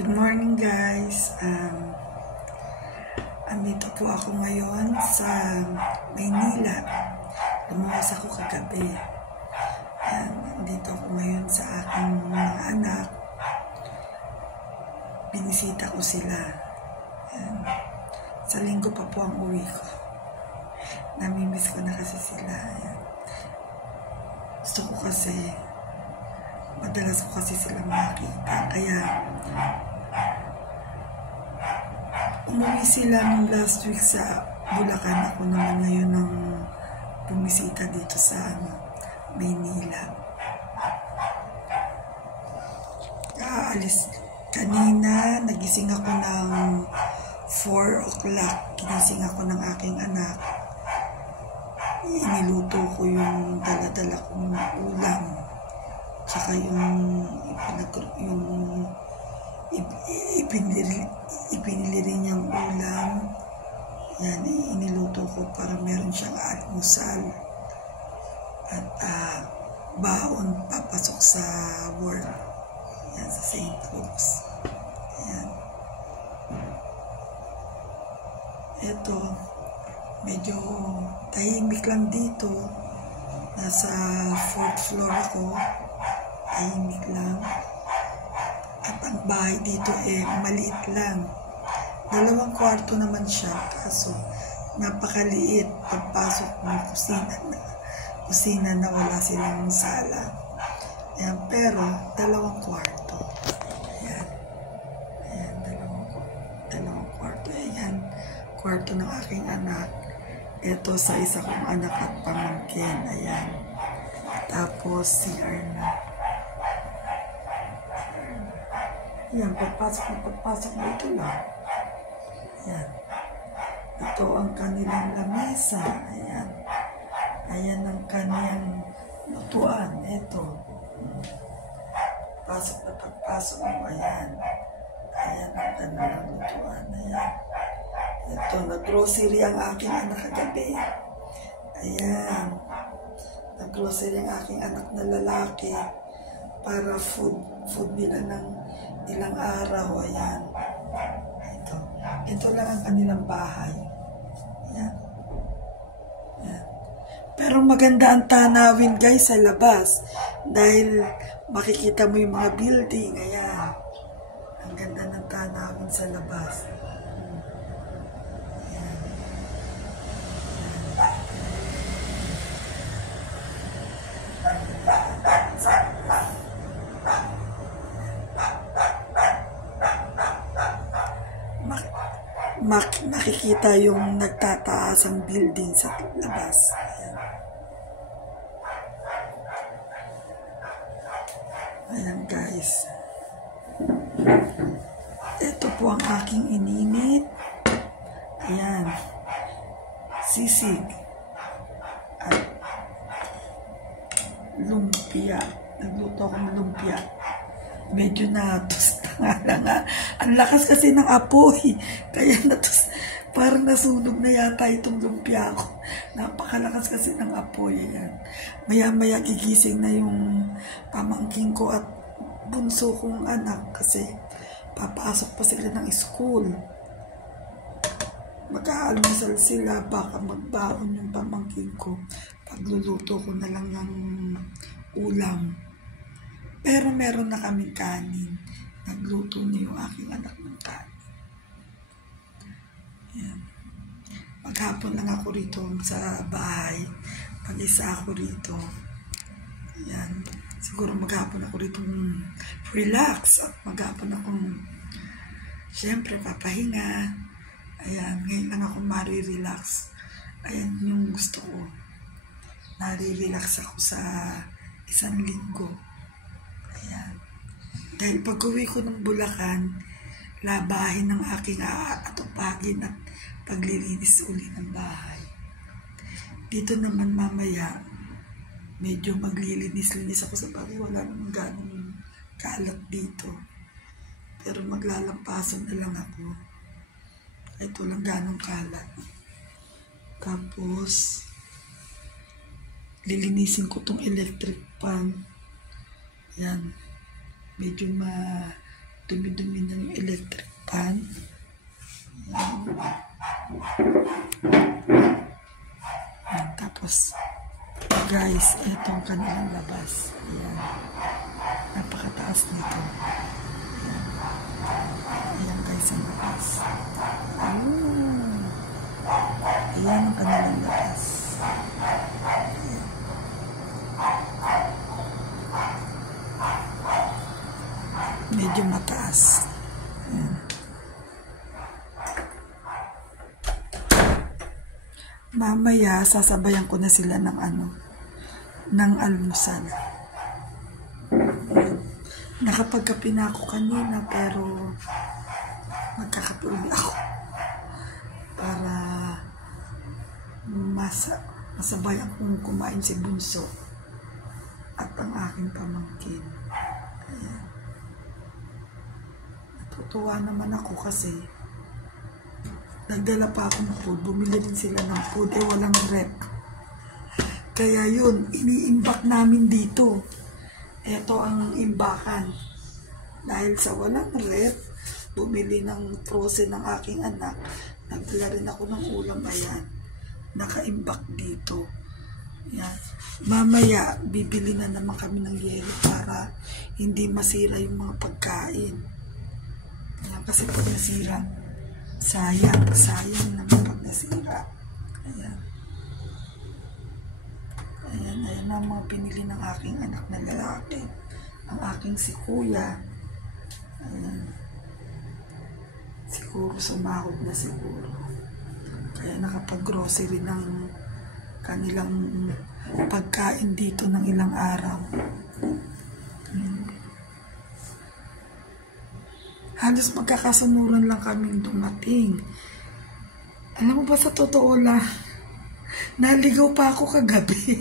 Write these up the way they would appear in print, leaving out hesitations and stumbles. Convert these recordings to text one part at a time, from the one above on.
Good morning guys. Andito po ako ngayon sa Maynila. Lumuwas ako kagabi. Andito ako ngayon sa aking mga anak. Binisita ko sila. Sa linggo pa po ang uwi ko. Namimiss ko na kasi sila. Gusto ko kasi, madalas ko kasi sila makita. Kaya, umuwi sila nung last week sa Bulacan. Ako naman ngayon ang bumisita dito sa Maynila. Aalis kanina, nagising ako ng 4 o'clock. Ginising ako ng aking anak. Iniluto ko yung dala-dala kong ulam. Tsaka ipinili rin niyang ulam. Yan, iniluto ko para meron siyang almusal. At baon papasok sa work. Yan, sa St. Luke's. Yan. Ito, medyo tahimik lang dito. Nasa 4th floor ako. Tahimik lang. At ang bahay dito maliit lang. 2 kwarto naman siya. Kaso, napakaliit. Pagpasok ng kusina na wala silang sala. Ayan, pero 2 kwarto. Ayan. Ayan, 2 kwarto. Ayan, kwarto ng aking anak. Ito sa isa kong anak at pamangkin. Ayan. Tapos CR na. Ayan, pagpasok na ito lang. Ayan. Ito ang kanilang lamesa. Ayan. Ayan ang kanilang lutuan. Ito. Pagpasok mo. Ayan. Ayan ang kanilang lutuan. Ayan. Ito, nag-grocery ang aking anak kagabi. Ayan. Nag-grocery ang aking anak na lalaki para food nila ng ilang araw. Ayan. Ito lang ang kanilang bahay. Ayan. Ayan. Pero maganda ang tanawin guys sa labas dahil makikita mo yung mga building. Ayan. Ang ganda ng tanawin sa labas. Makikita yung nagtataas ang building sa labas. Ayan. Ayan guys. Ito po ang aking ininit. Ayan. Sisig. At lumpia. Nagluto ako ng lumpia. Medyo natos na nga. Ang lakas kasi ng apoy. Kaya parang nasunog na yata itong lumpia ko. Napakalakas kasi ng apoy. Ayan. Maya-maya gigising na yung pamangking ko at bunso kong anak kasi papasok pa sila ng school. Mag-aalmusal sila. Baka magbaon yung pamangking ko. Pagluluto ko na lang ng ulam. Pero meron na kaming kanin. Nagluto niya yung aking anak ng kanin. Ayan. Maghapon lang ako rito sa bahay. Pag-isa ako rito. Ayan. Siguro maghapon ako rito relax. At maghapon akong siyempre papahinga. Ayan. Ngayon lang ako marirelax. Ayan yung gusto ko. Narirelax ako sa 1 linggo. Ayan. Dahil pag-uwi ko ng Bulacan, labahin ng aking aatupagin at paglilinis uli ng bahay. Dito naman mamaya, medyo maglilinis-linis ako sa bahay. Wala namang ganong kalat dito. Pero maglalampasan na lang ako. Ito lang ganong kalat. Tapos, lilinisin ko tong electric fan. Yan. Medyo dumi-dumi na yung electric pan. Ayan. Tapos, guys, ito ang kanilang labas. Ayan. Napakataas nito. Ayan. Ayan guys, ang labas. Ayan ang kanilang labas. Ayan. Medyo mataas. Ayan. Mamaya, sasabayan ko na sila ng ng almusal. Nakapagkape na ako kanina, pero magkakape ulit ako para masabayan kong kumain si Bunso at ang aking pamangkin. Ayan. Natutuwa naman ako kasi nagdala pa ako ng food. Bumili din sila ng food. Walang rep. Kaya yun, iniimbak namin dito. Ito ang imbakan. Dahil sa walang rep, bumili ng frozen ng aking anak. Nagdala rin ako ng ulam. Ayan. Nakaimbak dito. Ayan. Mamaya, bibili na naman kami ng yelo para hindi masira yung mga pagkain. Ayan, kasi pag nasira, sayang naman pag nasira. Ayan. Ayan ang mga pinili ng aking anak na lalaki. Ang aking si kuya. Ayan. Siguro sumahod na siguro. Kaya nakapag-grocery ng kanilang pagkain dito ng ilang araw. Ayan. Halos magkakasunuran lang kaming dumating. Alam mo ba, sa totoo lang, naligaw pa ako kagabi.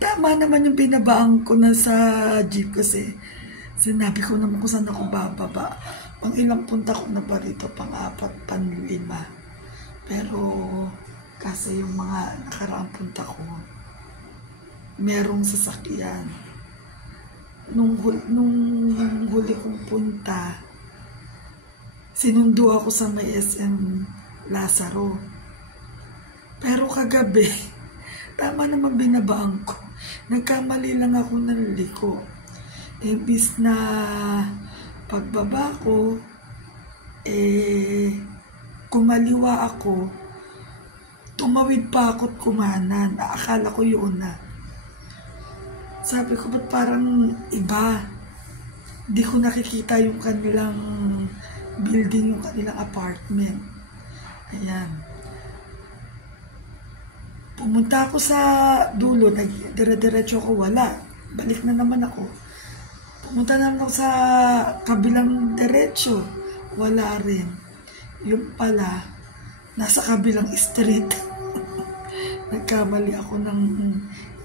Tama naman yung binabaan ko na sa jeep kasi sinabi ko naman kung saan ako bababa. Pang ilang punta ko na ba rito, pang-4, pang-5. Pero kasi yung mga nakaraang punta ko, merong sasakyan. Nung huli kong punta, sinundo ako sa may SM Lazaro. Pero kagabi, tama naman binabaan ko. Nagkamali lang ako ng liko. Imbis na pagbaba ko, kumaliwa ako, tumawid pa ako at kumanan. Akala ko yun na. Sabi ko, ba't parang iba? Di ko nakikita yung kanilang building, yung kanilang apartment. Ayan. Pumunta ako sa dulo, dire-diretso ko, wala. Balik na naman ako. Pumunta naman ako sa kabilang diretso, wala rin. Yung pala, nasa kabilang street. Nagkamali ako ng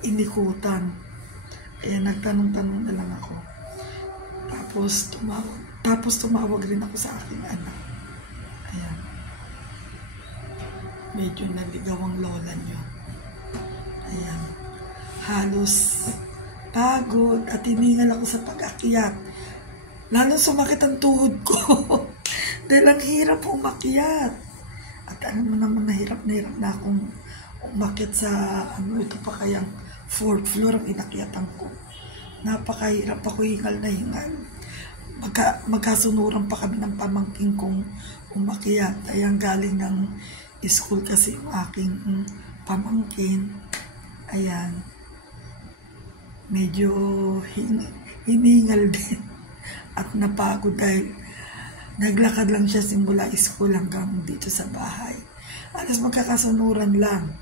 inikutan. Kaya nagtanong-tanong na lang ako. Tapos tumawag rin ako sa aking anak. Ayan. Medyo naligaw ang lola niyo. Ayan. Halos pagod at hiningal ako sa pag-akyat. Lalo sumakit ang tuhod ko. Dahil ang hirap umakyat. At alam mo naman, nahirap na akong umakyat sa ito pa kayang 4th floor ang inakyatan ko. Napakahirap, ako hingal na hingal. Magkasunuran pa kami ng pamangking kong umakyat. Ayan, galing ng school kasi yung aking pamangkin. Ayan. Medyo hiningal din. At napagod dahil naglakad lang siya simula school hanggang dito sa bahay. Alas magkakasunuran lang.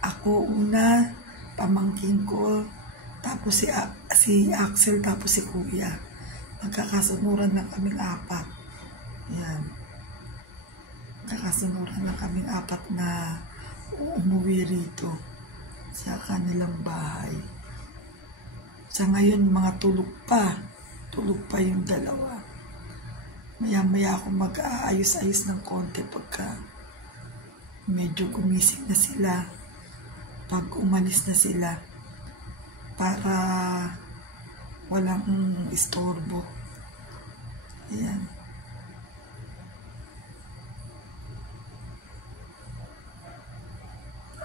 Ako una, pamangkin ko, tapos si Axel, tapos si Kuya. Magkakasunuran lang kaming 4. Yan. Magkakasunuran lang kaming 4 na umuwi rito sa kanilang bahay. Sa ngayon, mga tulog pa. Tulog pa yung dalawa. Maya-maya ako mag-aayos-ayos ng konti pagka medyo gumising na sila. Pag umalis na sila. Para walang istorbo. Ayan.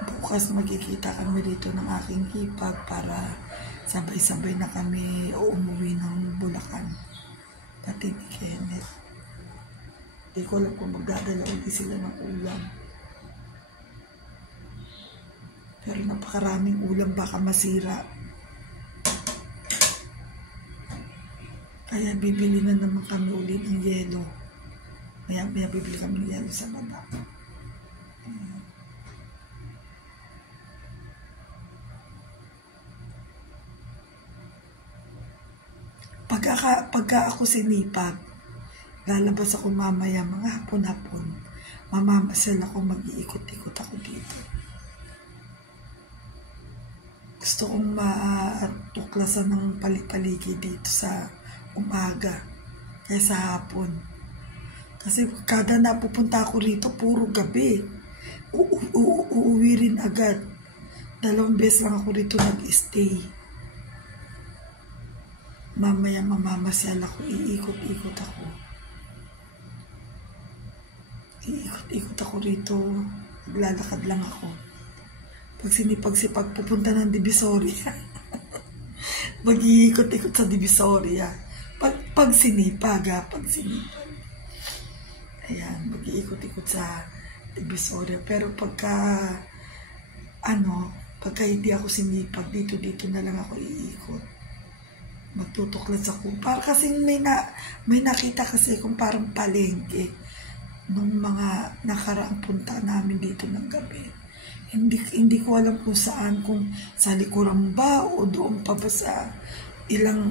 Bukas magkikita kami rito ng aking hipag para sabay-sabay na kami umuwi ng Bulacan. Pati ni Kenneth. Di ko alam kung magdadala ulit sila ng ulam. Pero napakaraming ulam, baka masira. Kaya bibili na naman kami ulit ng yelo. Maya bibili kami ng yelo sa baba. Pagka ako sinipag, lalabas ako mamaya mga hapon-hapon. Mamamasal ako, mag-iikot-ikot ako dito. Gusto kong matuklasan ng paligid dito sa umaga kaysa hapon. Kasi kada napupunta ako rito, puro gabi. Uuwi rin agad. 2 beses lang ako rito nag-stay. Mamaya mamamasyal ako, iikot-ikot ako. Iikot-ikot ako rito, maglalakad lang ako. Pag sinipag-sipag, pupunta ng Divisoria. Mag-iikot-ikot sa Divisoria. Pag sinipag. Ayan, mag-iikot-ikot sa Divisoria. Pero pagka hindi ako sinipag, dito na lang ako iikot. Magtutuklas ako. Para kasi may nakita kasi kung parang palengke nung mga nakaraang punta namin dito ng gabi. Hindi ko alam kung saan, kung sa likuran ba o doon pa ba sa ilang